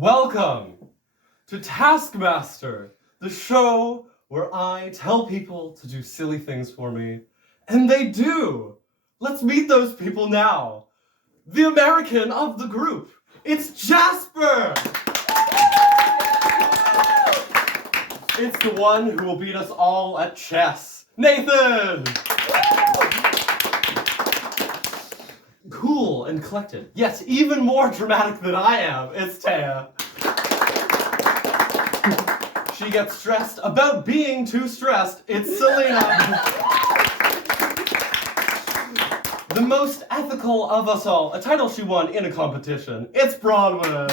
Welcome to Taskmaster, the show where I tell people to do silly things for me, and they do. Let's meet those people now. The American of the group, it's Jasper! It's the one who will beat us all at chess, Nathan! Cool and collected, yet even more dramatic than I am, it's Taya. She gets stressed about being too stressed, it's Selena. The most ethical of us all, a title she won in a competition, it's Bronwyn.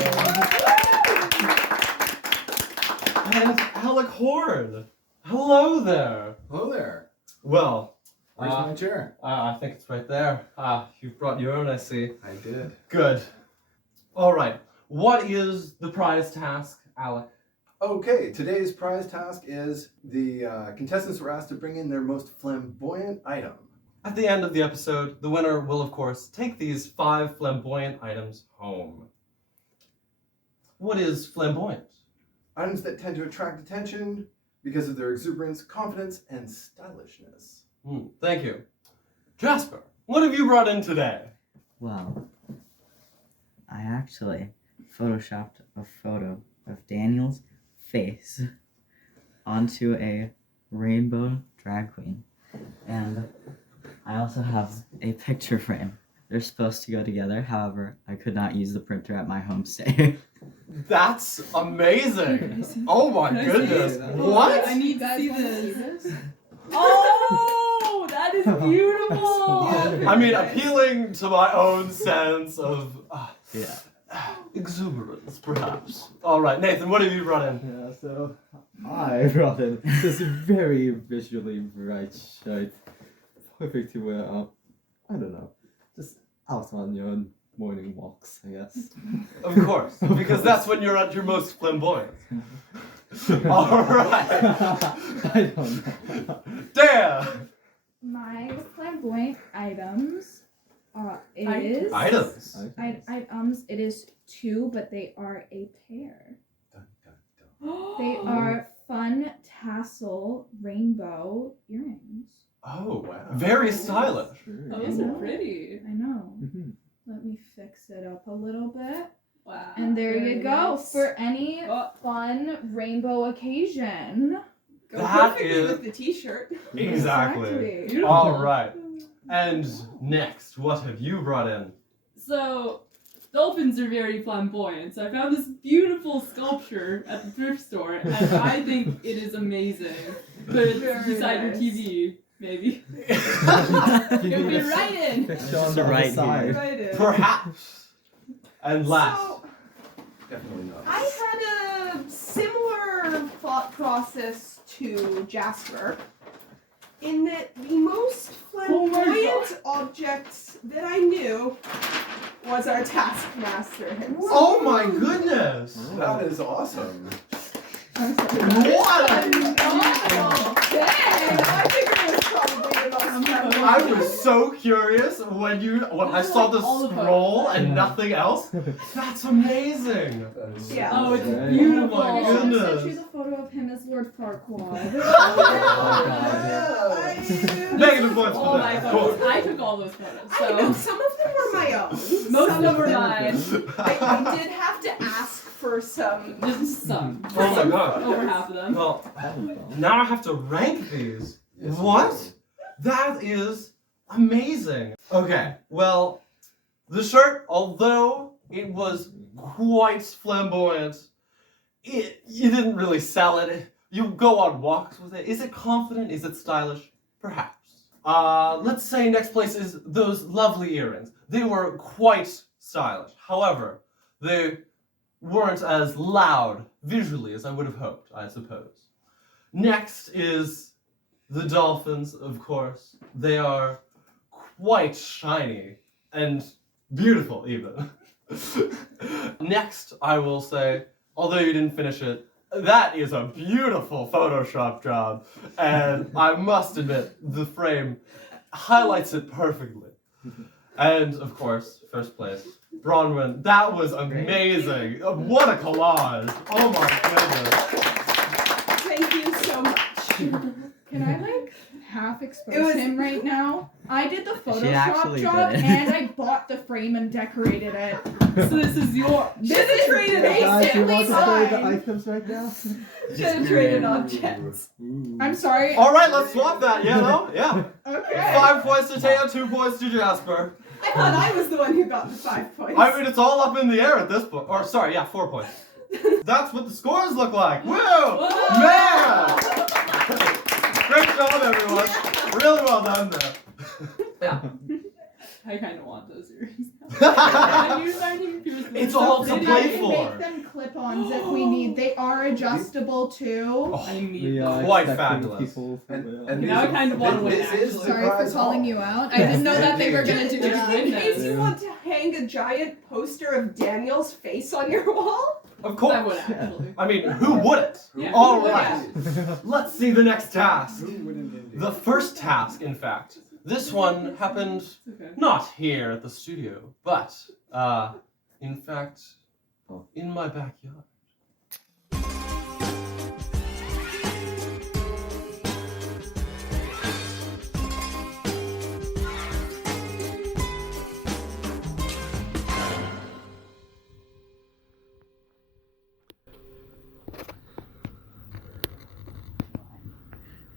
And Alec Horn. Hello there. Hello there. Well, Where's my chair? I think it's right there. You've brought your own, I see. I did. Good. All right. What is the prize task, Alec? Okay, today's prize task is the contestants were asked to bring in their most flamboyant item. At the end of the episode, the winner will, of course, take these 5 flamboyant items home. What is flamboyant? Items that tend to attract attention because of their exuberance, confidence, and stylishness. Thank you. Jasper, what have you brought in today? Well, I actually photoshopped a photo of Daniel's face onto a rainbow drag queen. And I also have a picture frame. They're supposed to go together, however, I could not use the printer at my homestay. That's amazing! Oh my goodness! What? I need to see this. Oh, that is beautiful! I mean, appealing to my own sense of exuberance, perhaps. All right, Nathan, what have you brought in? Yeah, so I brought in this very visually bright shirt. Perfect to wear out, I don't know, just out on your morning walks, I guess. Of course, because that's when you're at your most flamboyant. All right. I don't know. Dan! My flamboyant items is Items? items. It is 2, but they are a pair. Dun, dun, dun. They are fun tassel rainbow earrings. Oh, Wow. very stylish. Sure. I Those are know. pretty. I know. Mhm. Let me fix it up a little bit. Wow. And there Very you go. nice. For any Oh, fun rainbow occasion. go That perfectly is- with the t-shirt. Exactly. Beautiful. All right. And next, what have you brought in? So, dolphins are very flamboyant. So I found this beautiful sculpture at the thrift store, and I think it is amazing. Put it Very beside your nice. TV, maybe. You It would be can right in. picture on Just the right other side. Right in. Perhaps. And last. So, Definitely not. I had a similar thought process to Jasper, in that the most Oh my flamboyant object that I knew was our Taskmaster himself. Oh my goodness! That is awesome. What? Dang, I figured it was probably the most flamboyant. I was so curious when I saw the All of them. scroll and nothing else. That's amazing. That is Yeah. Oh, it's Right. beautiful. Oh my I should have sent goodness. you the photo of him as Lord Farquaad. Negative points for All my that. photos. I took all those photos. I know, So some of them were my own. most Some of them were mine. I did have to ask for some. Just some. Oh my god. Over half of them. Well, now I have to rank these. Yes, What? you That is amazing. Okay, well, the shirt, although it was quite flamboyant, you didn't really sell it. You go on walks with it. Is it confident? Is it stylish? Perhaps. Let's say next place is those lovely earrings. They were quite stylish. However, they weren't as loud visually as I would have hoped, I suppose. Next is the dolphins, of course. They are quite shiny and beautiful, even. Next, I will say, although you didn't finish it, that is a beautiful Photoshop job. And I must admit, the frame highlights it perfectly. And, of course, first place, Bronwyn, that was amazing. What a collage. Oh my goodness. Thank you so much. Can I like half expose It was- him right now? I did the She actually Photoshop job did it. and I bought the frame and decorated it. So this is your This is rated Guys, you basically want to play the mine. items right now? Generated objects. I'm sorry. All right, let's swap that. Yeah, no? Yeah. Okay. 5 points to Taya, 2 points to Jasper. I thought I was the one who got the 5 points. I mean, it's all up in the air at this point. Or, sorry, yeah, 4 points. That's what the scores look like. Woo! Man! Great job, everyone. Really well done there. Yeah. I kind of want those earrings. It's all to I play can for. make them clip-ons if we need. They are adjustable too. Oh, I need We are Quite expecting fabulous. people from And Now I kind of want to win, this is the actually. Sorry for prize calling haul. you out. I didn't know that they were gonna do Just that. in case you Yeah. want to hang a giant poster of Daniel's face on your wall. Of I course. would actually. I mean, who wouldn't? Yeah. All Yeah. right. Let's see the next task. Who wouldn't indeed? The first task, in fact. This one happened It's okay. not here at the studio, but, in fact, in my backyard.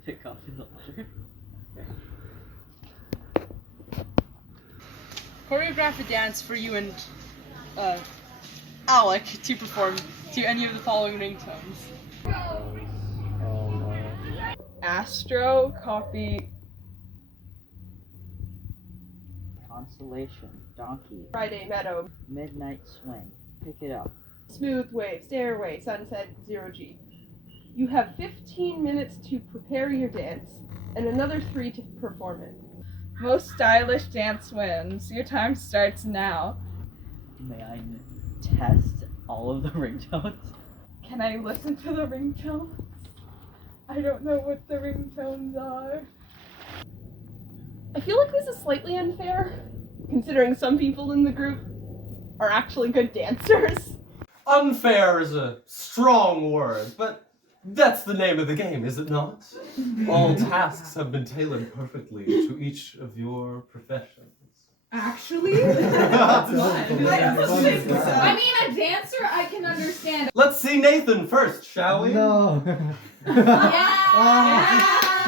Pick up in the water. Choreograph a dance for you and Alec to perform to any of the following ringtones. Astro, copy. Constellation, donkey, Friday Meadow, midnight swing. Pick it up. Smooth Wave, Stairway, Sunset, 0G. You have 15 minutes to prepare your dance and another 3 to perform it. Most stylish dance wins. Your time starts now. May I test all of the ringtones? Can I listen to the ringtones? I don't know what the ringtones are. I feel like this is slightly unfair, considering some people in the group are actually good dancers. Unfair is a strong word, but that's the name of the game, is it not? All tasks have been tailored perfectly to each of your professions. Actually, I don't think so. I mean, a dancer I can understand. Let's see Nathan first, shall we? No. Yeah.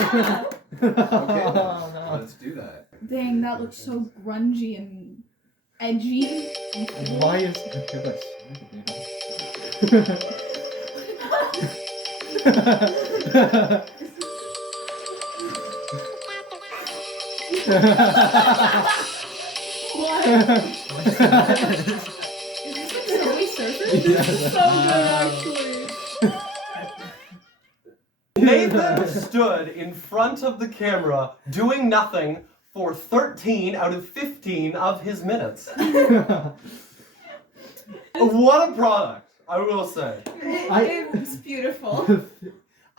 Okay, Oh, then. no. Let's do that. Dang, that looks so grungy and edgy. Why is Subway Surfers? Yes. So good, actually. Nathan stood in front of the camera doing nothing for 13 out of 15 of his minutes. What a product, I will say. It's beautiful.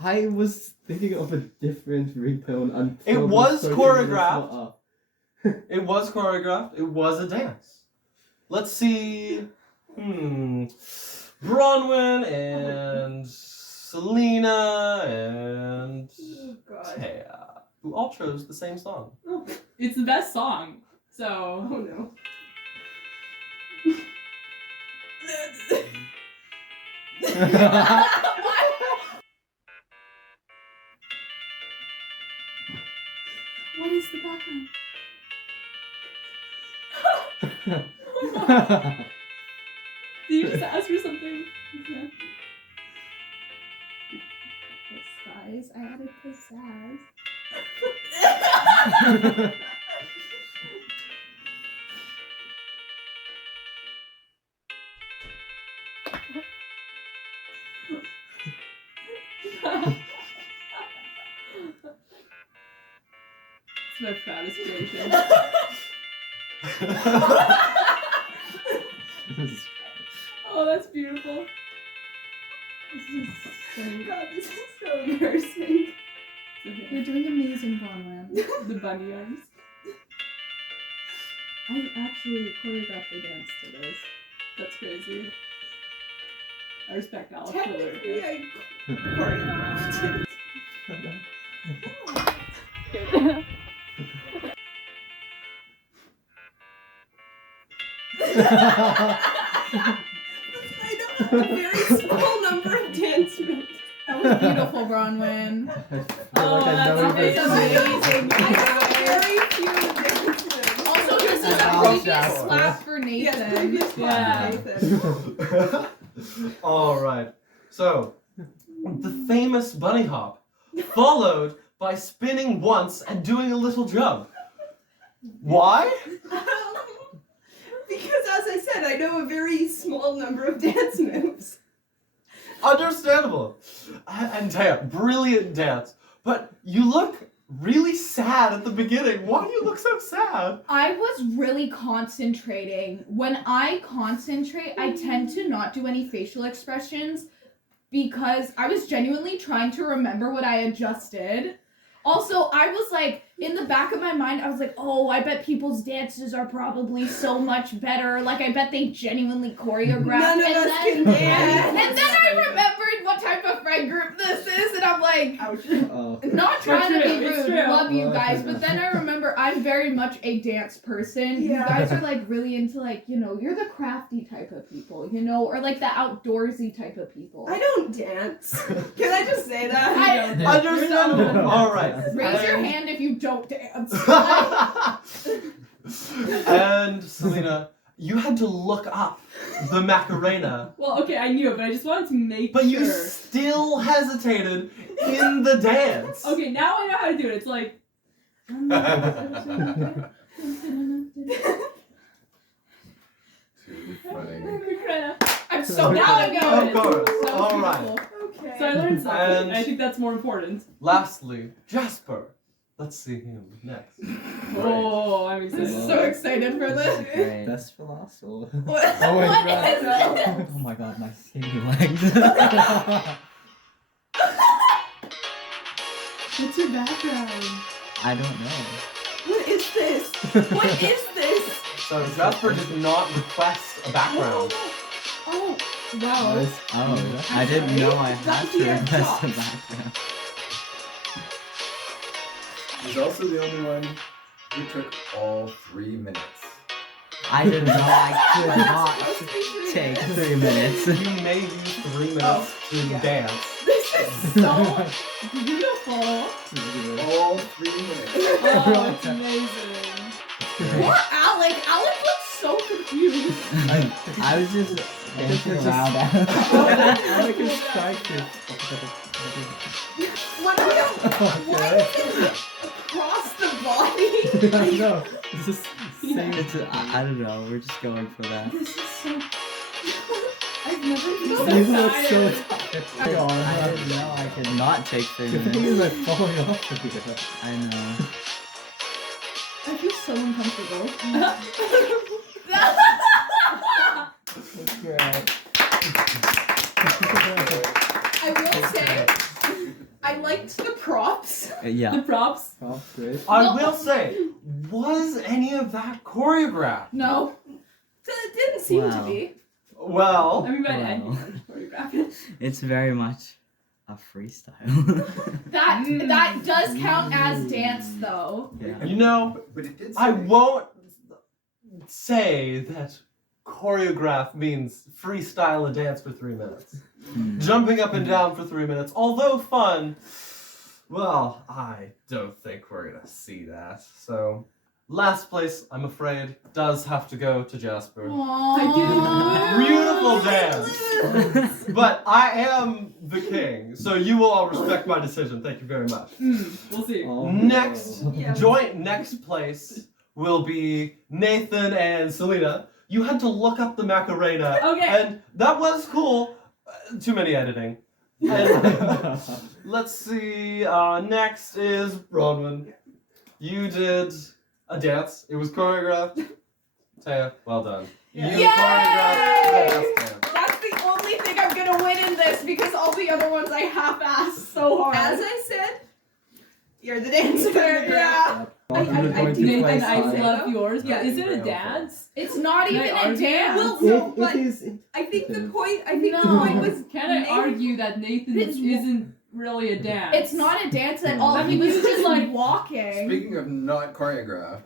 I was thinking of a different ringtone until It the was 30 choreographed. minutes were up. It was choreographed, it was a dance. Let's see. Bronwyn and Selena and Oh, God. Taya, who all chose the same song. It's the best song. So. Oh no. What is the background? Did you just ask for something? Yeah. Guys, I added pizzazz. It's my proudest creation. Oh, that's beautiful. God, this is so embarrassing. You're doing amazing, Bronwyn. The bunny arms. I actually choreographed a dance to this. That's crazy. I respect Alex for learning Technically, it. I choreographed it. Good. I don't have a very small number of dance moves. That was beautiful, Bronwyn. Oh, that's amazing. I have very few dance moves. Also, this is a Wow. previous slap for Nathan. Yes, previous Yeah. Nathan. All right. So, the famous bunny hop, followed by spinning once and doing a little jump. Why? Because as I said, I know a very small number of dance moves. Understandable. And Taya, brilliant dance. But you look really sad at the beginning. Why do you look so sad? I was really concentrating. When I concentrate, I tend to not do any facial expressions because I was genuinely trying to remember what I had just did. Also, I was like, in the back of my mind, I was like, oh, I bet people's dances are probably so much better. Like, I bet they genuinely choreograph. None of and us then, can dance. And then I remembered what type of friend group this is, and I'm like, Oh. not trying to be It's rude, true. love you guys, but then I remember I'm very much a dance person. You Yeah. guys are like really into like, you know, you're the crafty type of people, you know, or like the outdoorsy type of people. I don't dance. Can I just say that? Understandable. All right. Raise your And- hand if you don't dance. And Selena, you had to look up the Macarena, Well, okay, I knew it, but I just wanted to make but you sure. still hesitated in the dance. Okay, now I know how to do it. It's like. Too funny. I'm so now I'm going. Of course. So All right. beautiful. Okay. So I learned something. And- And I think that's more important. Lastly, Jasper. Let's see him next. Oh, I'm I'm excited. so excited for this. Great. Best for last or? What, Oh my what God. is this? Oh my god, my skinny legs. What's your background? I don't know. What is this? What is this? So Jasper did not request a background. Oh, wow. Oh, I didn't know I had That's to the request a props. background. He's also the only one who took all 3 minutes. I didn't know I could Well, that's not supposed to be 3 take minutes. 3 minutes. You may use 3 minutes Oh, to yeah. dance. This is so Beautiful. All 3 minutes. Oh, it's amazing. Poor Alec. Alec looks so confused. I was just dancing just- around. I like his strike. Why Okay. is it across the body? I know. It's just same. It's I don't know. We're just going for that. This is so. I've never You been look so so tired. tired. I didn't know I could not take 3 The thing minutes. is like falling off of here. I know. I feel so uncomfortable. Okay. I will say, I liked the props. Yeah. The props. Oh, great. I No. will say, was any of that choreographed? No. It didn't seem Wow. to be. Well, I mean, by Wow. then you can choreograph it. It's very much a freestyle. That does count as dance though. yeah. you know, But it did say. I won't say that choreograph means freestyle a dance for 3 minutes. Hmm. Jumping up and down for 3 minutes, although fun, well, I don't think we're gonna see that. So, last place, I'm afraid, does have to go to Jasper. Beautiful dance! But I am the king, so you will all respect my decision. Thank you very much. We'll see. Oh, Next, Yeah. joint next place will be Nathan and Selena. You had to look up the Macarena, Okay. and that was cool. Too many editing. And let's see. Next is Bronwyn. You did a dance. It was choreographed. Taya, well done. You Yay! choreographed the best dance. That's the only thing I'm gonna win in this because all the other ones I half-assed so hard. As I said, you're the dancer. Yeah. Well, we were going to Nathan, play I side. love yours, but Yeah. is it a dance? It's not Can even I a argue? dance. Well, It is. I think the it point. I think the No. point was. Can I Nathan- argue that Nathan's It's- isn't really a dance? It's not a dance at No. all. I He mean, was you just just, like- walking. Speaking of not choreographed,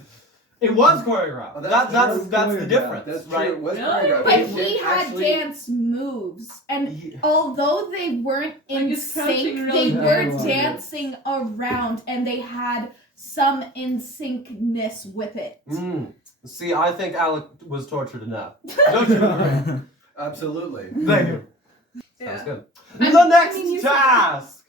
It was choreographed. Oh, that's that's true. the difference, that's true. right? It was Really? choreographed. But It he had actually- dance moves, and He- although they weren't in Like, it's crouching sync, really they low. were Yeah. dancing around, and they had some in syncness with it. See, I think Alec was tortured enough. Don't you agree? Absolutely. Thank you. Yeah. Sounds good. I- The next I mean, you said- task.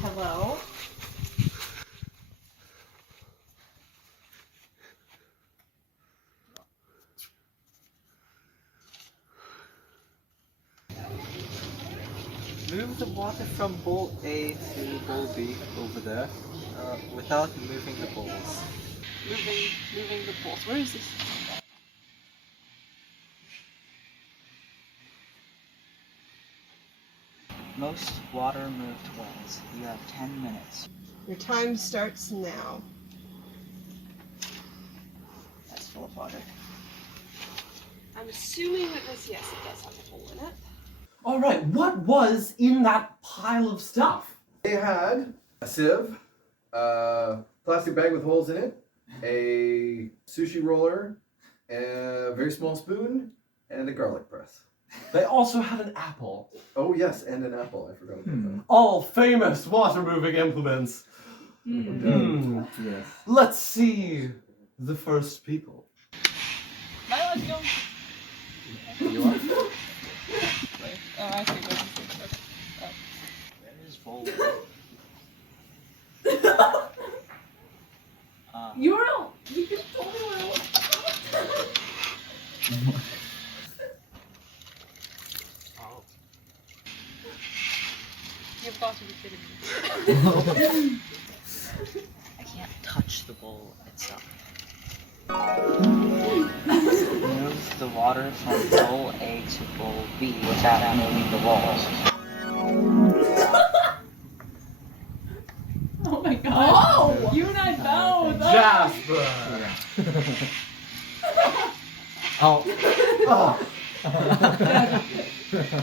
Hello? Move the water from bowl A to bowl B over there, without moving the bowls. Moving the poles. Where is this? Most water moved wells. You have 10 minutes. Your time starts now. That's full of water. I'm assuming that this, yes, it does have a hole in it. All right, what was in that pile of stuff? They had a sieve, a plastic bag with holes in it, a sushi roller, a very small spoon, and a garlic press. They also had an apple. Oh yes, and an apple. I forgot about that. All famous water-moving implements. Hmm. Yes. Let's see the first people. Am I allowed to go? You are? Oh, I see. Where is bowl? URL! You can tell me where I want. You've got to be kidding me. I can't touch the bowl itself. Move the water from bowl A to bowl B without moving the walls. Oh my god. Oh! You and I both! Jasper. Oh.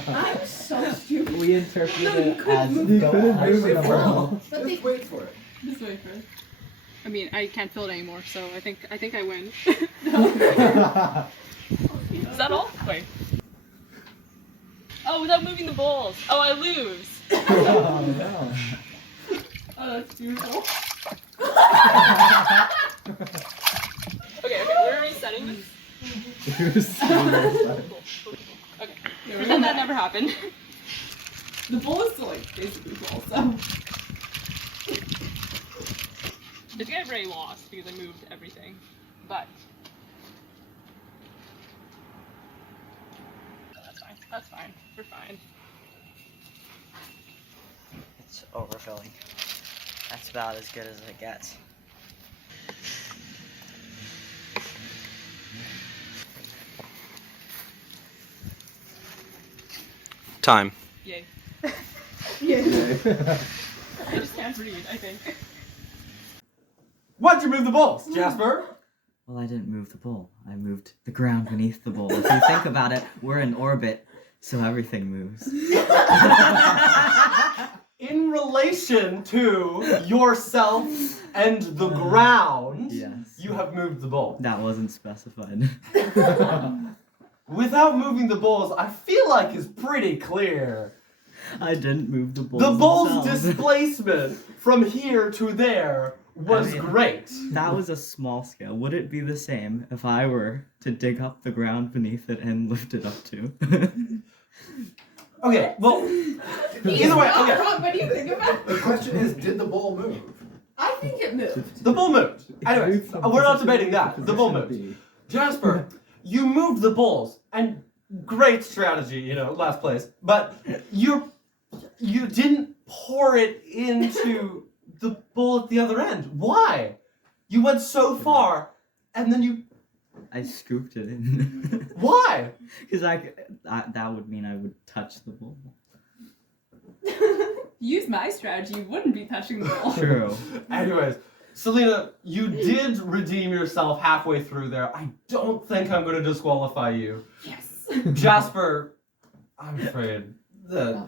I'm so stupid. We interpreted No, you it couldn't as move You don't couldn't touch move the the bowl. ball. But Just wait for it. This way first. I mean, I can't fill it anymore, so I think I win. Is that all? Wait. Oh, without moving the balls. Oh, I lose. Oh, no. Oh, that's beautiful. Okay, where are we setting this? It was so nice. Okay, Yeah, pretend that never happened. The bowl is still like basically full, so. I think I already lost because I moved everything, but that's fine. That's fine. We're fine. It's overfilling. That's about as good as it gets. Time. Yay. Yeah. I just can't breathe. I think. Why'd you move the balls, Jasper? Well, I didn't move the bowl. I moved the ground beneath the bowl. If you think about it, we're in orbit, so everything moves. In relation to yourself and the ground, Yes. you have moved the ball. That wasn't specified. Without moving the balls, I feel like is pretty clear. I didn't move the bowls. The ball's themselves. displacement from here to there was I mean- great. That was a small scale. Would it be the same if I were to dig up the ground beneath it and lift it up too? Okay, well, He's either way, not okay. wrong, but you think about it. The question is, did the ball move? I think it moved. The ball moved. It Anyway, moved from we're not position debating A that. to The ball position moved. B. Jasper, you moved the balls, and great strategy, you know, last place. But you didn't pour it into the bowl at the other end. Why? You went so far, and then you... I scooped it in. Why? Because that would mean I would touch the bowl. Use my strategy, you wouldn't be touching the ball. True. Anyways, Selena, you did redeem yourself halfway through there. I don't think I'm going to disqualify you. Yes. Jasper, I'm afraid that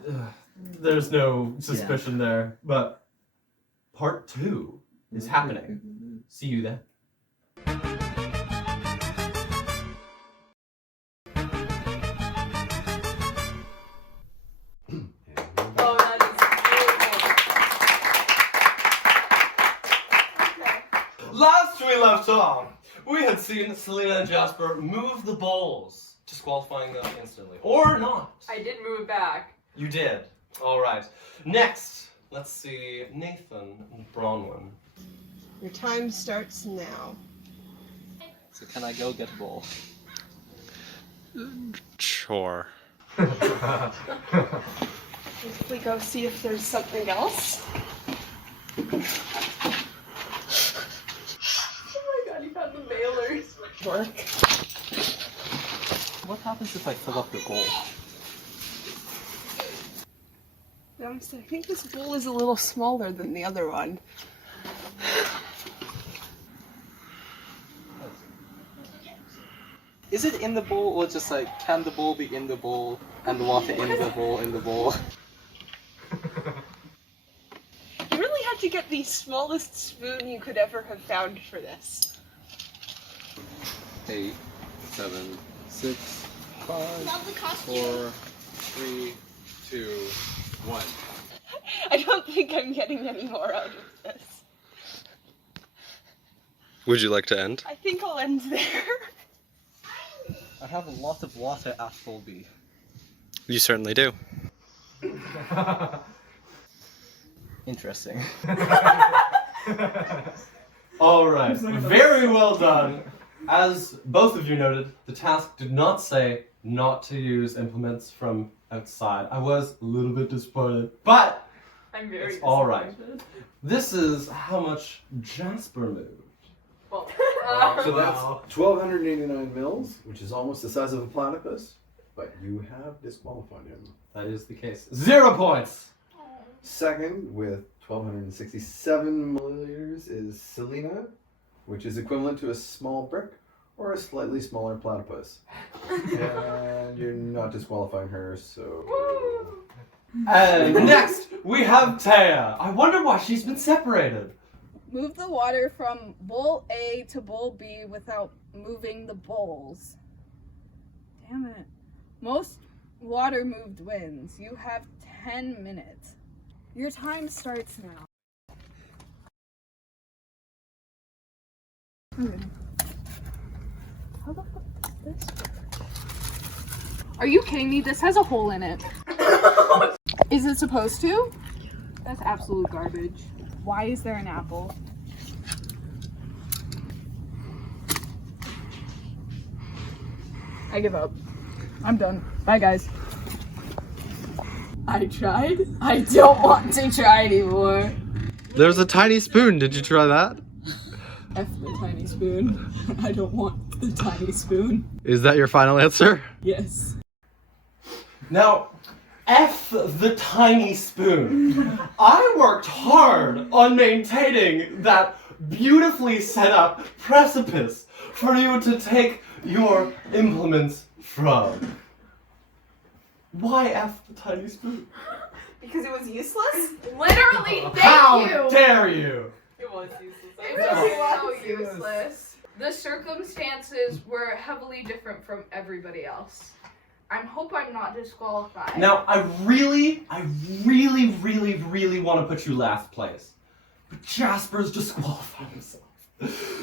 there's no suspicion there. But part 2 is happening. See you then. Oh, that is beautiful. Last we left off, we had seen Selena and Jasper move the bowls, disqualifying them instantly. Or not. I did move it back. You did. All right. Next, let's see Nathan and Bronwyn. Your time starts now. So can I go get a ball? Sure. If we go see if there's something else. Oh my god, you found the mailers. Work. What happens if I fill up the bowl? I think this bowl is a little smaller than the other one. Is it in the bowl, or just like, can the bowl be in the bowl, and the water in the bowl, in the bowl? You really had to get the smallest spoon you could ever have found for this. 8, 7, 6, 5, 4, 3, 2, 1. I don't think I'm getting any more out of this. Would you like to end? I think I'll end there. I have a lot of water at full B. You certainly do. Interesting. All right. Very well done. As both of you noted, the task did not say not to use implements from outside. I was a little bit disappointed, but I'm very it's all right. disappointed. This is how much Jasper moved. Well, So that's 1,289 mils, which is almost the size of a platypus, but you have disqualified him. That is the case. 0 points. Second, with 1,267 milliliters, is Selena, which is equivalent to a small brick or a slightly smaller platypus. And you're not disqualifying her, so... And next, we have Taya. I wonder why she's been separated. Move the water from bowl A to bowl B without moving the bowls. Damn it. Most water moved wins. You have 10 minutes. Your time starts now. How the fuck is this? Are you kidding me? This has a hole in it. Is it supposed to? That's absolute garbage. Why is there an apple? I give up. I'm done. Bye, guys. I tried. I don't want to try anymore. There's a tiny spoon. Did you try that? F the tiny spoon. I don't want the tiny spoon. Is that your final answer? Yes. Now, F the tiny spoon. I worked hard on maintaining that beautifully set up precipice for you to take your implements from. Why F the tiny spoon? Because it was useless? Literally, thank How you. dare you? it was useless. It really was useless. The circumstances were heavily different from everybody else. I hope I'm not disqualified. Now, I really want to put you last place. But Jasper's disqualified himself.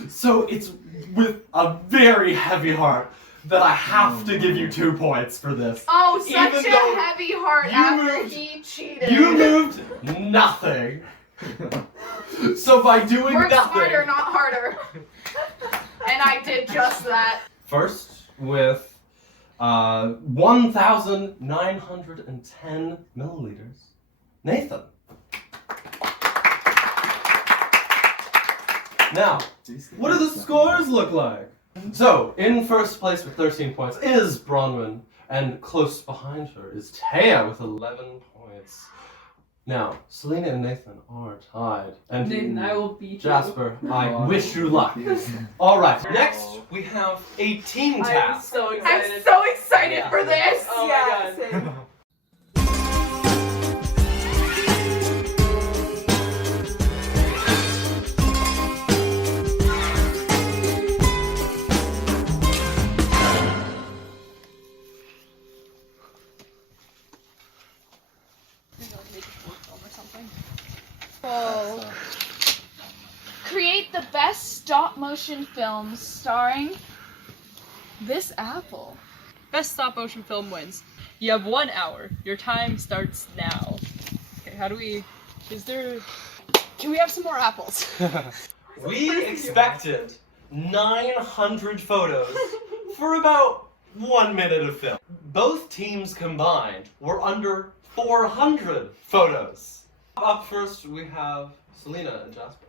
So it's with a very heavy heart that I have to give you 2 points for this. Oh, such Even a though heavy heart you after moved- he cheated. You moved nothing. So by doing Work nothing... smarter, not harder. And I did just that. First, with 1,910 milliliters, Nathan. Now, what do the scores look like? So, in first place with 13 points is Bronwyn, and close behind her is Taya with 11 points. Now, Selena and Nathan are tied. And Nathan, I will beat you. Jasper, I wish you luck. Alright, next we have a team I'm task. so excited. I'm so excited Yeah. for this. Oh my god. So, create the best stop motion films starring this apple. Best stop motion film wins. You have 1 hour. Your time starts now. Okay, how do we... Can we have some more apples? We expected 900 photos for about 1 minute of film. Both teams combined were under 400 photos. Up first, we have Selena and Jasper.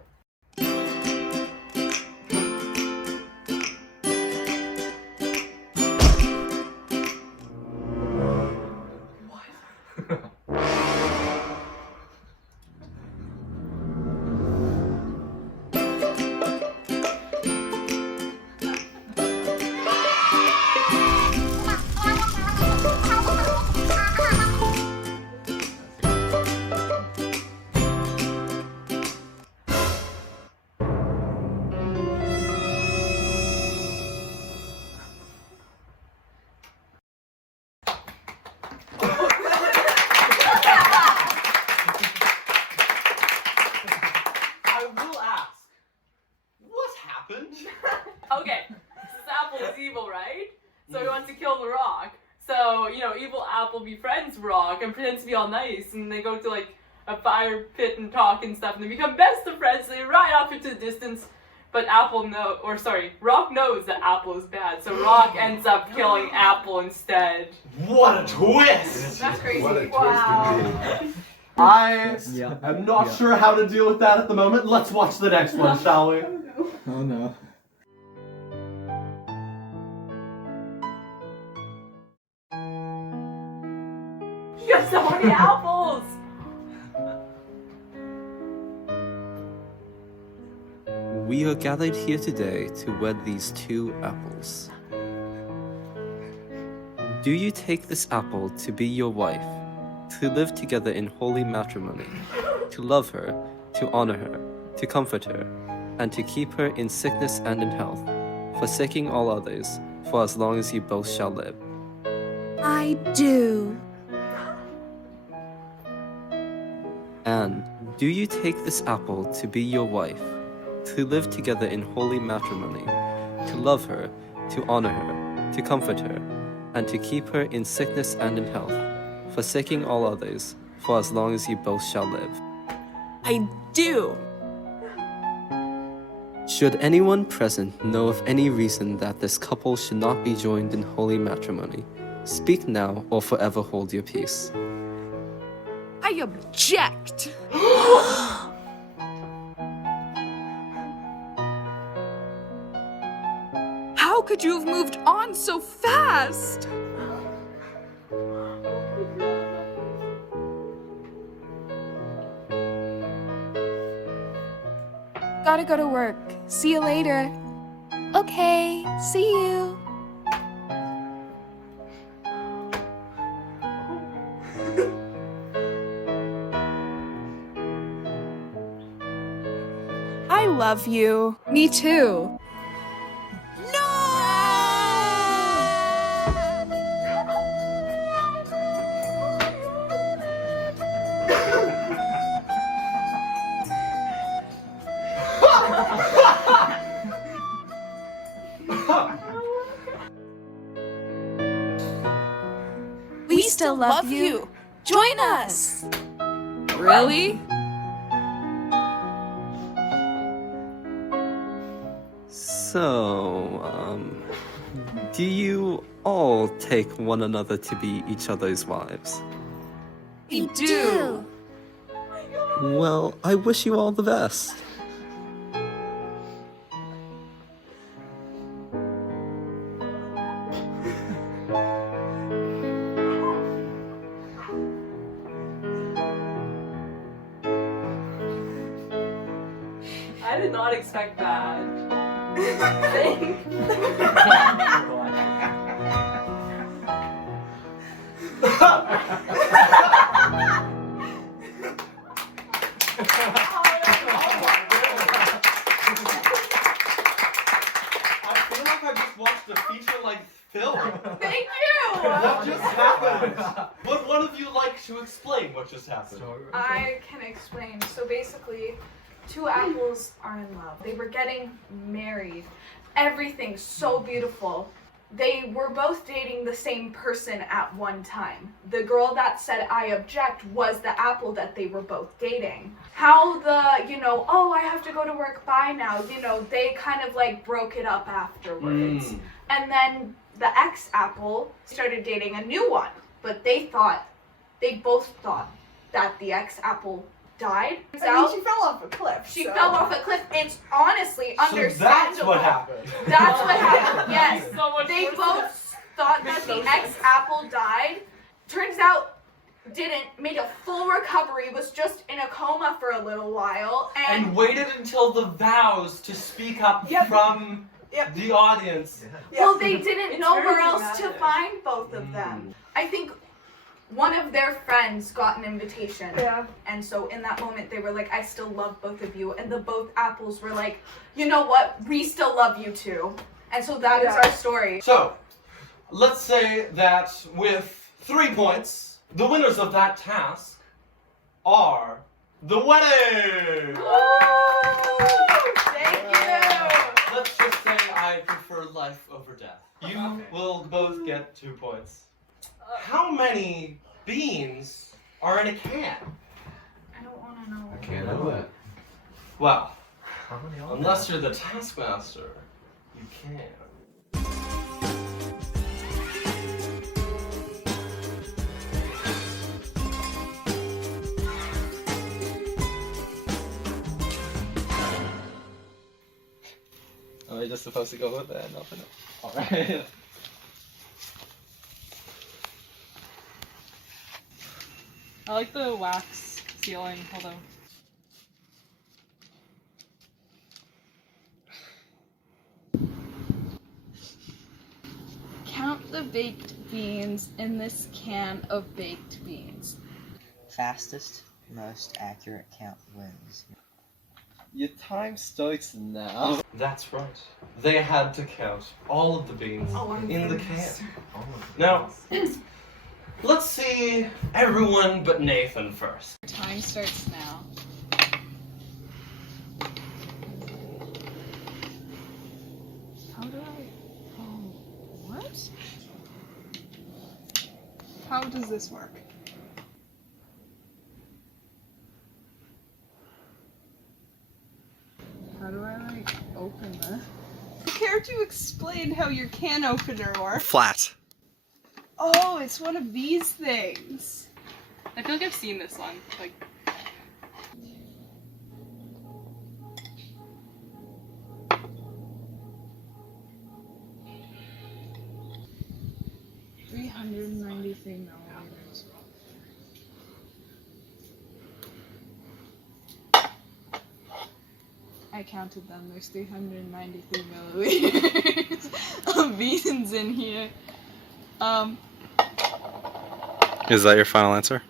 Okay, this apple is evil, right? So he wants to kill the rock. So, you know, evil apple befriends rock and pretends to be all nice, and they go to like a fire pit and talk and stuff, and they become best of friends. So they ride off into the distance, but rock knows that apple is bad, so rock ends up killing apple instead. What a twist! That's crazy. What a twist Wow. indeed. I Yeah. am not Yeah. sure how to deal with that at the moment. Let's watch the next one, shall we? Oh no. You have so many apples! We are gathered here today to wed these 2 apples. Do you take this apple to be your wife, to live together in holy matrimony, to love her, to honor her, to comfort her, and to keep her in sickness and in health, forsaking all others, for as long as you both shall live? I do. And do you take this apple to be your wife, to live together in holy matrimony, to love her, to honor her, to comfort her, and to keep her in sickness and in health, forsaking all others, for as long as you both shall live? I do. Should anyone present know of any reason that this couple should not be joined in holy matrimony, speak now or forever hold your peace. I object. How could you have moved on so fast? Gotta go to work. See you later. Okay, see you. I love you. Me too. We still love you. Join us. Really? So, do you all take one another to be each other's wives? We do. Well, I wish you all the best. I did not expect that. Thanks. I feel like I just watched a feature-length film. Thank you! What just happened? Would one of you like to explain what just happened? I can explain. So basically, two apples are in love. They were getting married. Everything's so beautiful. They were both dating the same person at one time. The girl that said I object was the apple that they were both dating. How oh, I have to go to work, bye now, they kind of like broke it up afterwards. And then the ex-apple started dating a new one, but they both thought that the ex-apple died. she fell off a cliff. She fell off a cliff. It's honestly So understandable. that's what happened. That's what happened, yes. So much They more both thought that the ex-apple died. Turns out, didn't. Made a full recovery. Was just in a coma for a little while. And waited until the vows to speak up from the audience. Well, they didn't It's know very where else to dramatic. find both of them. I think one of their friends got an invitation. Yeah. And so in that moment, they were like, I still love both of you. And the both apples were like, you know what? We still love you too. And so that is our story. So, let's say that with 3 points, the winners of that task are the wedding! Thank you! Let's just say I prefer life over death. You will both get 2 points. How many beans are in a can? I don't want to know. I can't know that. Well, unless you're the Taskmaster, you can. Are we just supposed to go with that and open it? Alright. I like the wax ceiling, although. Count the baked beans in this can of baked beans. Fastest, most accurate count wins. Your time starts now. That's right. They had to count all of the beans in the can. Now, let's see everyone but Nathan first. Time starts now. How do I... Oh, what? How does this work? How do I, like, open this? Care to explain how your can opener works? Flat. Oh, it's one of these things. I feel like I've seen this one. Like, $393 millimeters. I counted them. There's 393 milliliters of beans in here. Is that your final answer?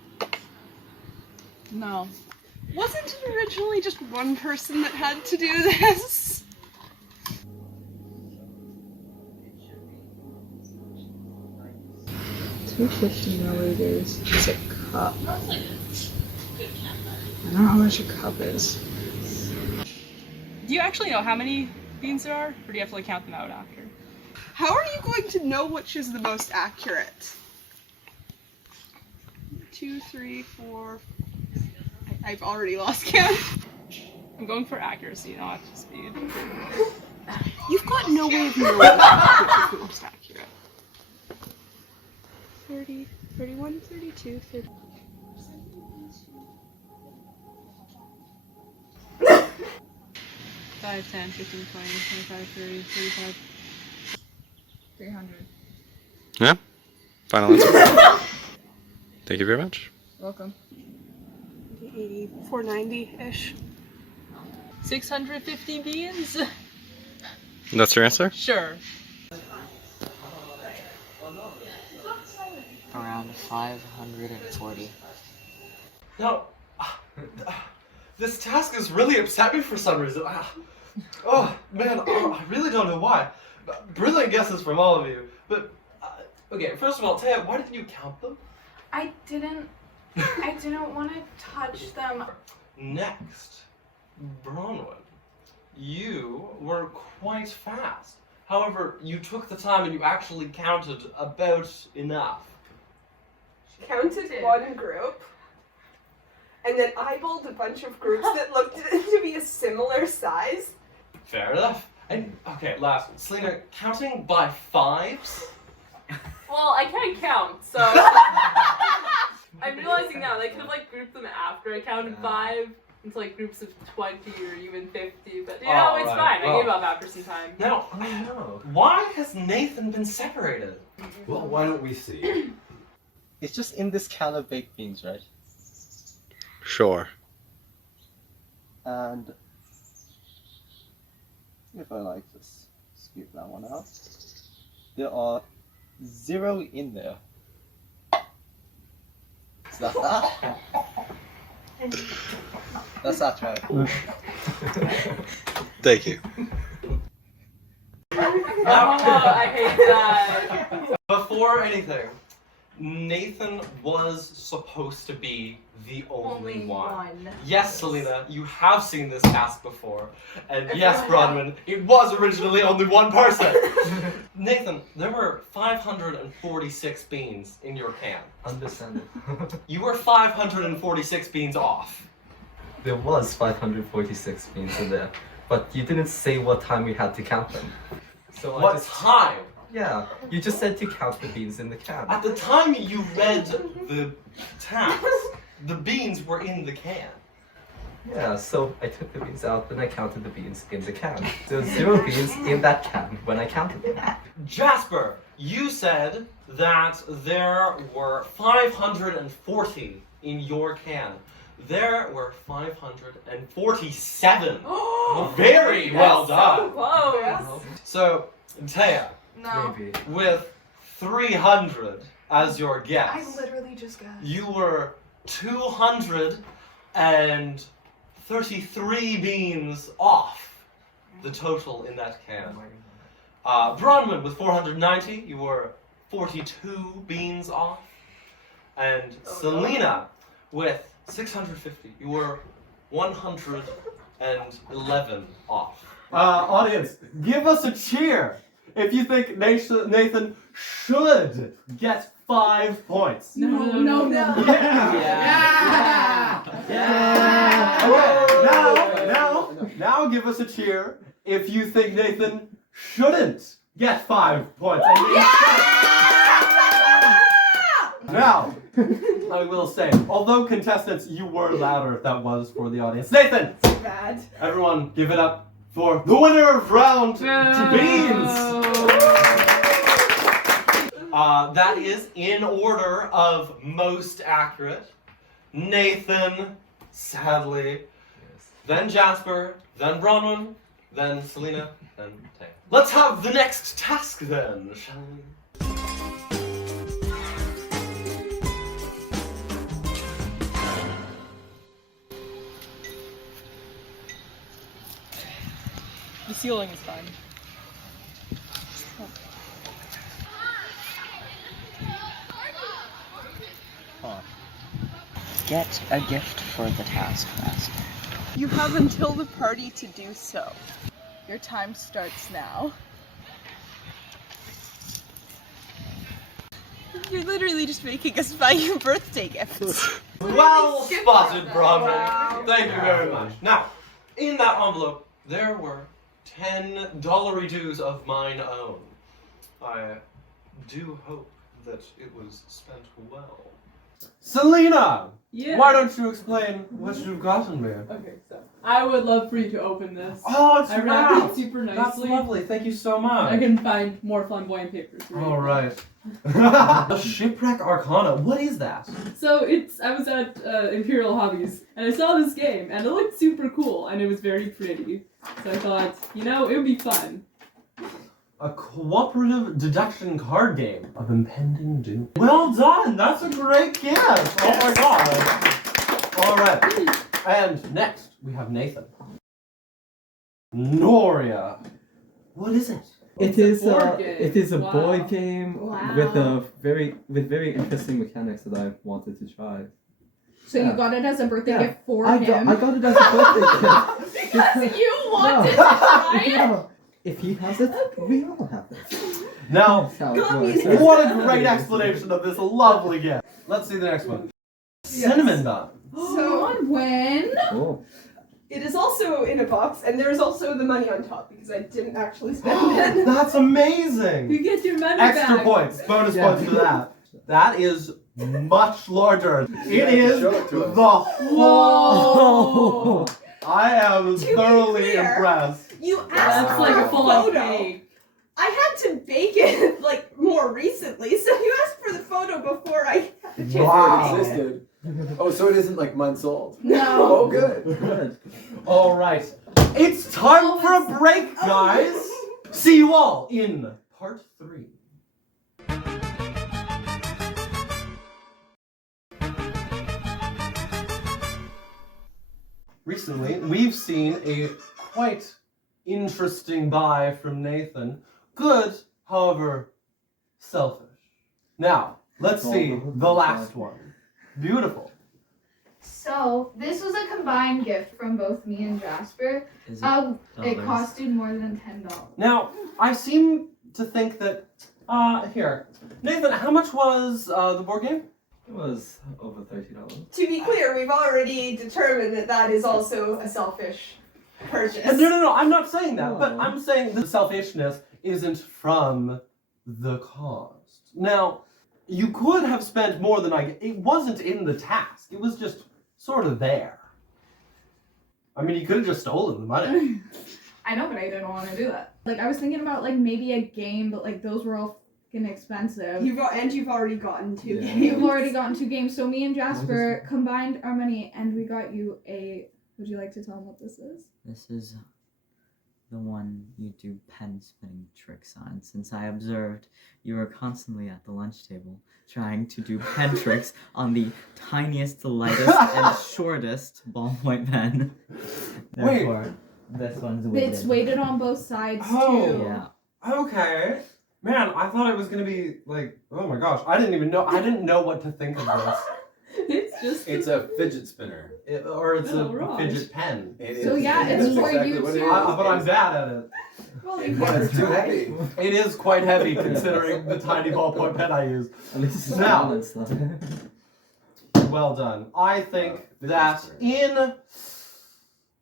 No. Wasn't it originally just one person that had to do this? $250 milliliters is a cup. I don't know how much a cup is. do you actually know how many beans there are, or do you have to like count them out after? How are you going to know which is the most accurate? 2, 3, 4. I've already lost count. I'm going for accuracy, not speed. You've got no way of knowing which is the most accurate. 30, 31, 32, 30. Five, 10, 15, 20, 25, 30, 35. 300. Yeah? Final answer? Thank you very much. Welcome. 80, 490-ish. 650 beans? That's your answer? Sure. Around 540. No, this task has really upset me for some reason. Oh man, I really don't know why. Brilliant guesses from all of you. But okay, first of all, Taya, why didn't you count them? I didn't want to touch them. Next, Bronwyn, you were quite fast. However, you took the time and you actually counted about enough. Counted one group, and then eyeballed a bunch of groups that looked to be a similar size. Fair enough. And okay, last one. Selena, counting by fives? Well, I can't count, so I'm realizing now they could have like grouped them after I counted 5 into like groups of 20 or even 50, but you know, it's fine. I gave up after some time. Now, why has Nathan been separated? Well, why don't we see? It's just in this can of baked beans, right? Sure. And if I like just scoop that one out, there are 0 in there. Is that that? That's that, right? Thank you. I hate that. Before anything, Nathan was supposed to be the only one. Yes, Selena, you have seen this task before. And yes, Bronwyn, it was originally only one person. Nathan, there were 546 beans in your can. Understandable. You were 546 beans off. There was 546 beans in there, but you didn't say what time we had to count them. So What time? Yeah, you just said to count the beans in the can. At the time you read the task, the beans were in the can. Yeah, so I took the beans out, then I counted the beans in the can. There were 0 beans in that can when I counted them. Jasper, you said that there were 540 in your can. There were 547. Very well done. Close. So, Taya, No. Maybe. with 300 as your I guess, literally just guessed. you were 233 beans off the total in that can. Bronwyn with 490, you were 42 beans off. And Selena with 650, you were 111 off. Audience, give us a cheer if you think Nathan should get 5 points. No. Okay, now give us a cheer if you think Nathan shouldn't get 5 points. Now, I will say, although contestants, you were louder, that was for the audience. Nathan! Bad. Everyone, give it up for the winner of round beans! That is in order of most accurate. Nathan, sadly, then Jasper, then Bronwyn, then Selena, then Taya. Let's have the next task then, shall we? The ceiling is fine. Get a gift for the Taskmaster. You have until the party to do so. Your time starts now. You're literally just making us buy you birthday gifts. Well spotted, Bronwyn. Thank you very much. Now, in that envelope, there were $10 dues of mine own. I do hope that it was spent well. Selena, Yeah. why don't you explain what you've gotten me? Okay, so I would love for you to open this. Oh, it's I wrapped wrapped. it super That's nicely. lovely. Thank you so much. I can find more flamboyant papers. for you. All right. The Shipwreck Arcana. What is that? So I was at Imperial Hobbies and I saw this game and it looked super cool and it was very pretty. So I thought, it would be fun. A cooperative deduction card game of impending doom. Well done! That's a great gift! Oh my god! Alright. And next, we have Nathan. Noria. What is it? It is a Wow. board game Wow. with very interesting mechanics that I wanted to try. So you got it as a birthday gift for him? I got it as a birthday gift. Because you wanted to try it? No. If he has it, we all have it. Now, That's how it works. what a great explanation of this lovely gift. Let's see the next one. Cinnamon bun. So when? Oh. It is also in a box, and there's also the money on top because I didn't actually spend it. That's amazing! You get your money Extra back. points. Bonus points for that. That is much larger. It to is show it to us. the whole. I am To be thoroughly clear, impressed. You asked That's for like a a full-on photo. cake. I had to bake it more recently, so you asked for the photo before I had the chance Wow. to bake it. Existed. Oh, so it isn't like months old. No. Oh, good. Good. All right, it's time for a break, guys. See you all in part 3. Recently, we've seen a quite interesting buy from Nathan. Good, however, selfish. Now, let's see the last one. Beautiful. So, this was a combined gift from both me and Jasper. Is It dollars? costed more than $10. Now, I seem to think that, here. Nathan, how much was the board game? It was over $30. To be clear, we've already determined that that is also a selfish purchase. No, I'm not saying that, but Oh. I'm saying the selfishness isn't from the cost. Now, you could have spent more than it wasn't in the task, it was just sort of there. I mean, you could have just stolen the money. I know, but I didn't want to do that. I was thinking about maybe a game, but those were all fucking expensive. You've already gotten 2 Yeah. games. You've already gotten 2 games, so me and Jasper combined our money and we got you a. Would you like to tell them what this is? This is the one you do pen spinning tricks on, since I observed you were constantly at the lunch table trying to do pen tricks on the tiniest, lightest, and shortest ballpoint pen. Wait. Therefore, this one's weighted. It's weighted on both sides Oh. too. Yeah. Okay. Man, I thought it was gonna be oh my gosh, I didn't know what to think of this. It's just. It's a fidget spinner. Or it's Oh, a right. fidget pen. It So is. yeah, That's it's for exactly you what it too. is. But I'm bad at it. Well, you've Well, never it's too tried. heavy. It is quite heavy considering the tiny ballpoint pen I use. At least it's Now. balanced. though. Well done. I think that in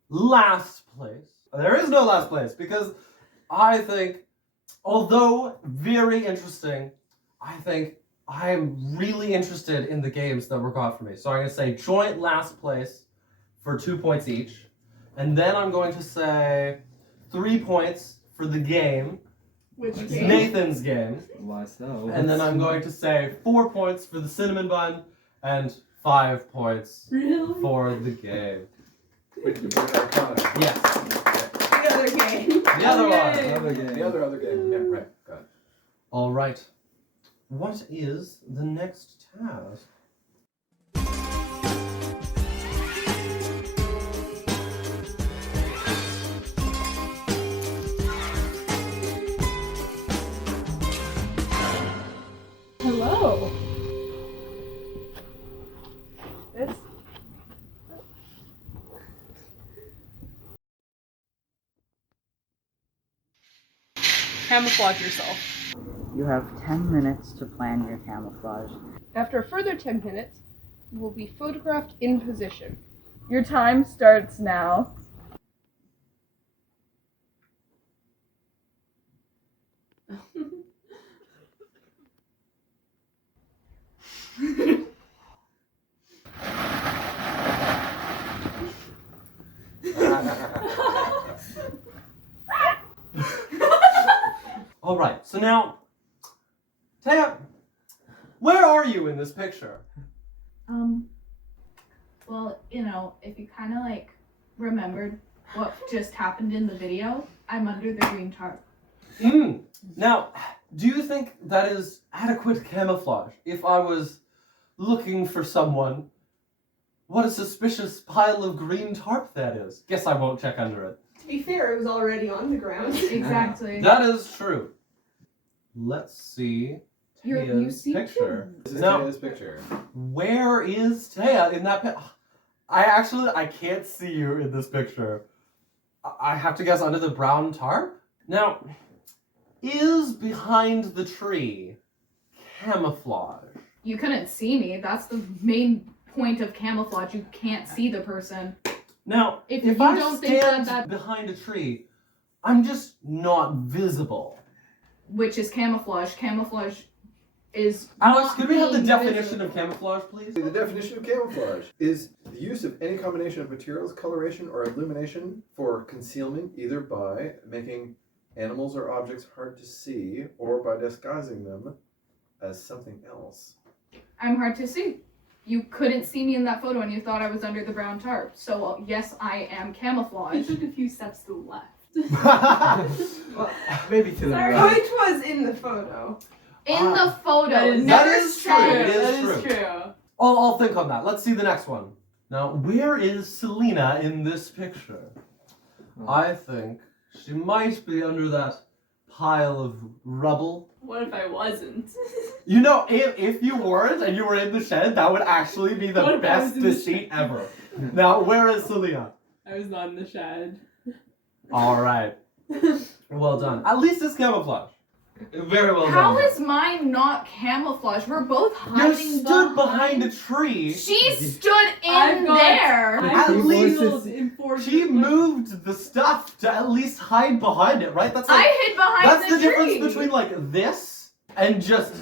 last place, there is no last place because I think, although very interesting, I think I'm really interested in the games that were got for me. So I'm going to say joint last place for 2 points each. And then I'm going to say 3 points for the game, Which it's game? Nathan's game. Why so? And then I'm going to say 4 points for the cinnamon bun and 5 points Really? for the game. Wait, you put Arcana. Yes. The other game. The other one. Another game. The other game. Yeah, right. Got it. All right. What is the next task? Hello. This. Camouflage yourself. You have 10 minutes to plan your camouflage. After a further 10 minutes, you will be photographed in position. Your time starts now. So now, Taya, where are you in this picture? Well, you know, if you kind of like remembered what just happened in the video, I'm under the green tarp. Now, do you think that is adequate camouflage? If I was looking for someone, what a suspicious pile of green tarp that is. Guess I won't check under it. To be fair, it was already on the ground. Exactly. That is true. Let's see You Taya's seem to- picture. This is Now, Taya's picture. where is Taya in that picture? I can't see you in this picture. I have to guess under the brown tarp? Now, is behind the tree camouflage? You couldn't see me. That's the main point of camouflage. You can't see the person. Now, If if you I don't think stand that- behind a tree, I'm just not visible. Which is camouflage. Camouflage is Alex, not could we have the being definition visible. of camouflage, please? The definition of camouflage is the use of any combination of materials, coloration, or illumination for concealment, either by making animals or objects hard to see or by disguising them as something else. I'm hard to see. You couldn't see me in that photo and you thought I was under the brown tarp. So, yes, I am He camouflage. took a few steps to the left. Well, maybe to the Sorry. right. Which was in the photo. In the photo. That is- never that is true. said- It is That is true. true. I'll think on that. Let's see the next one. Now, where is Selena in this picture? I think she might be under that pile of rubble. What if I wasn't? You know, if you weren't and you were in the shed, that would actually be the What if I was best in the deceit ever. Now, where is Selena? I was not in the shed. All right. Well done. At least it's camouflage. Very well How done. is mine not camouflage? We're both You hiding stood behind a tree. She stood in I've got- there. At I'm least sealed in four She different- moved the stuff to at least hide behind it, right? That's I like, hid behind that's the tree. difference between like this and just.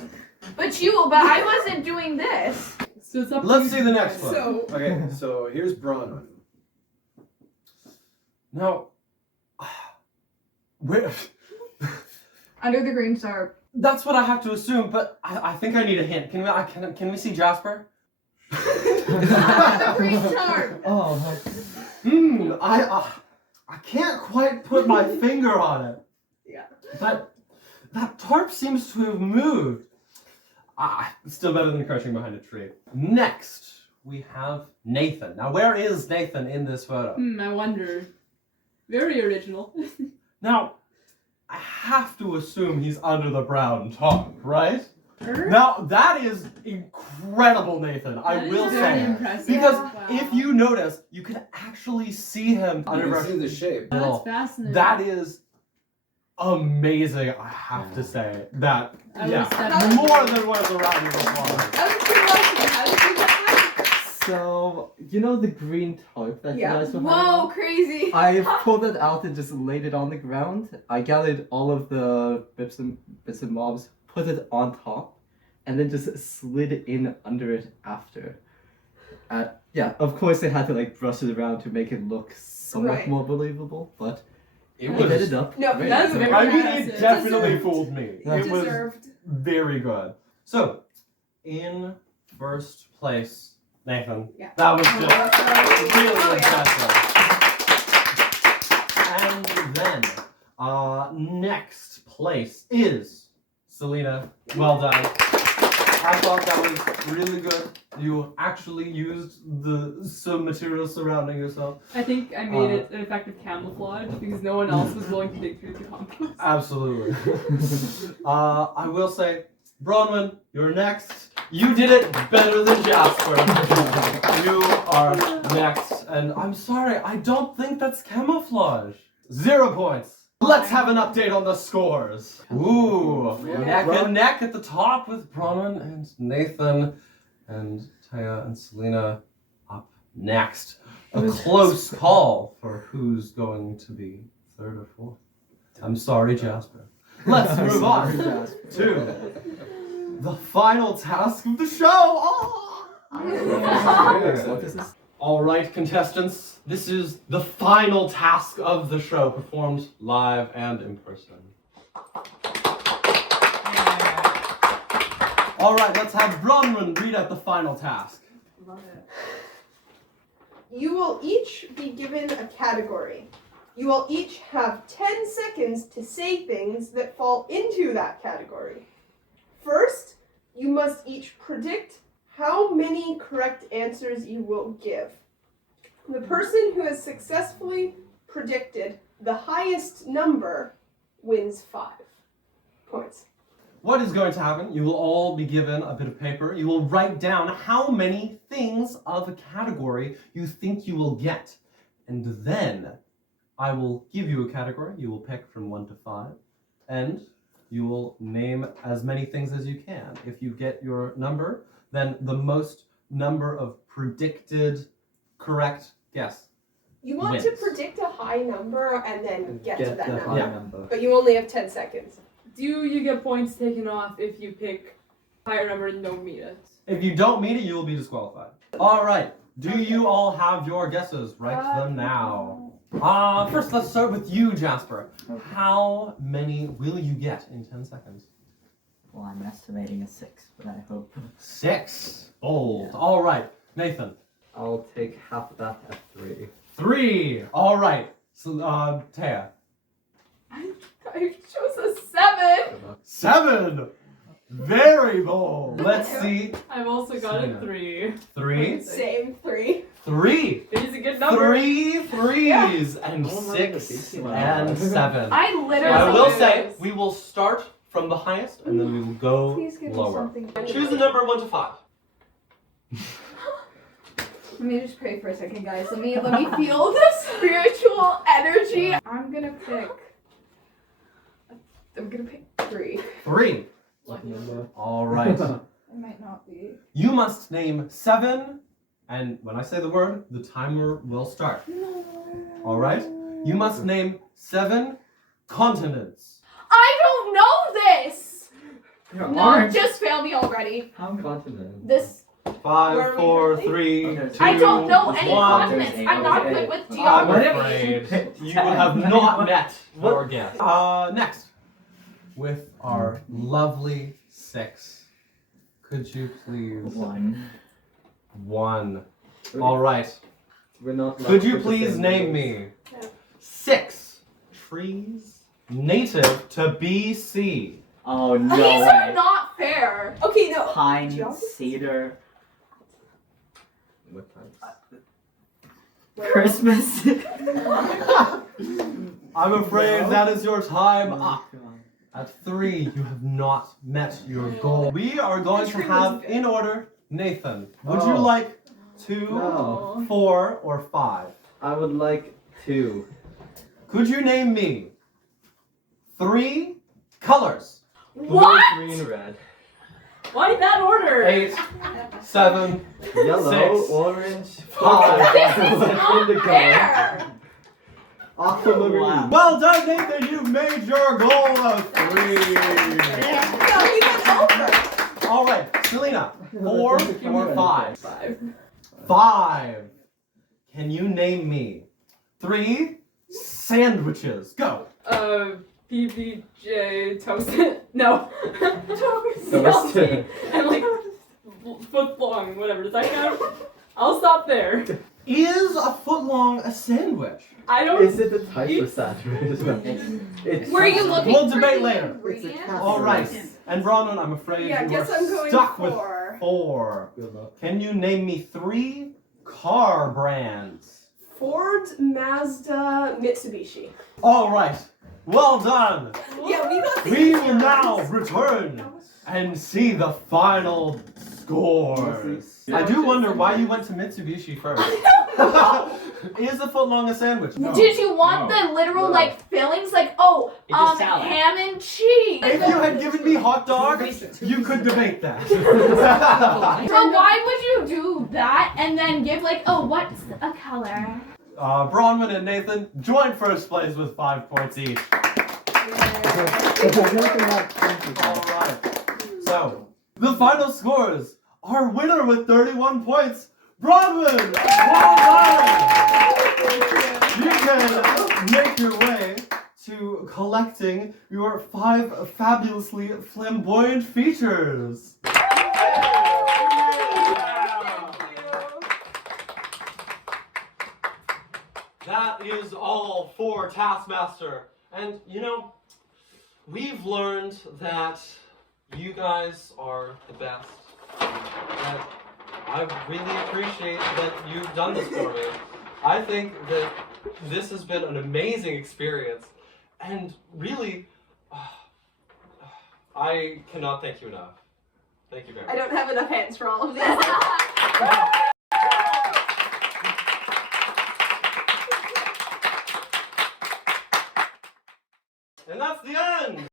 But I wasn't doing this. So it's up to Let's you see to the next decide. one. So, Okay, so here's Bronwyn. Now, where? Under the green tarp. That's what I have to assume, but I think I need a hint. Can we see Jasper? The green tarp. Oh, I can't quite put my finger on it. Yeah. That tarp seems to have moved. It's still better than crouching behind a tree. Next, we have Nathan. Now, where is Nathan in this photo? I wonder. Very original. Now, I have to assume he's under the brown tarp, right? Now, that is incredible, Nathan. I That is will very say. impressive. Because Wow. if you notice, you can actually see him You under can see the shape. That's fascinating. That is amazing, I have to say. That, I yeah, was that- more than worth a round of applause. out of curiosity, how did you get so you know the green tarp that Yeah. you guys were hiding Whoa, on? crazy. I pulled it out and just laid it on the ground. I gathered all of the bits and bobs, put it on top, and then just slid in under it after. Yeah, of course I had to like brush it around to make it look somewhat Right. more believable, but It I did it up. No, Great. that's So- very I mean, it impressive. definitely Deserved. fooled me. It was Deserved. very good. So, in first place, Nathan. Yeah. That was Oh, just that's right. really Oh, impressive. yeah. And then, next place is Selena. Well done. I thought that was really good. You actually used some material surrounding yourself. I think I made it an effective camouflage because no one else was willing to dig through the compost. Absolutely. I will say, Bronwyn, you're next. You did it better than Jasper. You are next. And I'm sorry, I don't think that's camouflage. 0 points. Let's have an update on the scores. Ooh, neck and neck at the top with Bronwyn and Nathan and Taya and Selena up next. A close call for who's going to be third or fourth. I'm sorry, Jasper. Let's move on to the final task of the show. Oh! What is this? All right, contestants, this is the final task of the show, performed live and in person. All right, let's have Bronwyn read out the final task. Love it. You will each be given a category. You will each have 10 seconds to say things that fall into that category. First, you must each predict how many correct answers you will give. The person who has successfully predicted the highest number wins 5 points. What is going to happen? You will all be given a bit of paper. You will write down how many things of a category you think you will get. And then I will give you a category. You will pick from 1 to 5. And you will name as many things as you can. If you get your number, then the most number of predicted correct guess. You want wins. to predict a high number and then get to that the number. high Yeah. number. But you only have 10 seconds. Do you get points taken off if you pick higher number and don't meet it? If you don't meet it, you will be disqualified. All right. Do you all have your guesses? Write them now. First, let's start with you, Jasper. How many will you get in 10 seconds? Well, I'm estimating a 6, but I hope. 6. Bold. All right. Nathan. I'll take half of that at 3. 3. All right. So, Taya. I chose a 7. 7. Very bold. Let's see. I've also got Selena. a 3. 3. Same 3. 3. Three's a good number. 3 threes and 6 and 7. I literally. I will say we will start from the highest and then we will go Please give me lower. something. Choose a number 1 to 5. Let me just pray for a second, guys. Let me feel the spiritual energy. I'm gonna pick 3. 3. All right. It might not be. You must name 7, and when I say the word, the timer will start. All right. You must name 7 continents. I don't know this. You're No, orange. just fail me already. How confident? This. 5, 4, 3, Okay. 2, I don't know any 1. continents. I'm not good with I'm geography. afraid you have not met your guess. Next, with our lovely 6. Could you please? 1. 1. All right. We're not. Could you allowed to please say name names. me 6 trees native to BC? Oh, no These are way. not fair. Okay, no. Pine, Geography? cedar, What types? Christmas. I'm afraid that is your time up. God. At 3, you have not met your goal. We are going to have, in order, Nathan. Would you Oh. like 2, No. 4, or 5? I would like 2. Could you name me 3 colors? What? Blue, green, red. Why in that order? 8, 7, Yellow, 6, orange, 5. This is not fair. aquamarine. Wow. Well done, Nathan. You've made your goal of 3. No, he went over. All right, Selena. 4 or 5? 5. 5. Can you name me 3 sandwiches? Go. PBJ toasted. No. Toasted. Salty and like foot long, whatever. Does that count? I'll stop there. Is a foot long a sandwich? I don't. Is it the type of sandwich? It's Were you looking We'll for debate the later. ingredients? All right. And Bronwyn, I'm afraid Yeah, I you guess are I'm going stuck 4. with 4. Good luck. Can you name me 3 car brands? Ford, Mazda, Mitsubishi. All right. Well done. Yeah, we got We will now return and see the final scores. I do wonder why you went to Mitsubishi first. Is a foot long a sandwich? No. Did you want the literal like fillings? Like ham and cheese. If you had given me hot dogs, you could debate that. So why would you do that and then give like what's a color? Bronwyn and Nathan joined first place with 5 points each. Alright. So, the final scores. Our winner with 31 points, Bronwyn! Well done! You can make your way to collecting your 5 fabulously flamboyant features. that is all for Taskmaster. And you know, we've learned that you guys are the best. And I really appreciate that you've done this for me. I think that this has been an amazing experience. And really, I cannot thank you enough. Thank you very much. I don't have enough hands for all of this. And that's the end!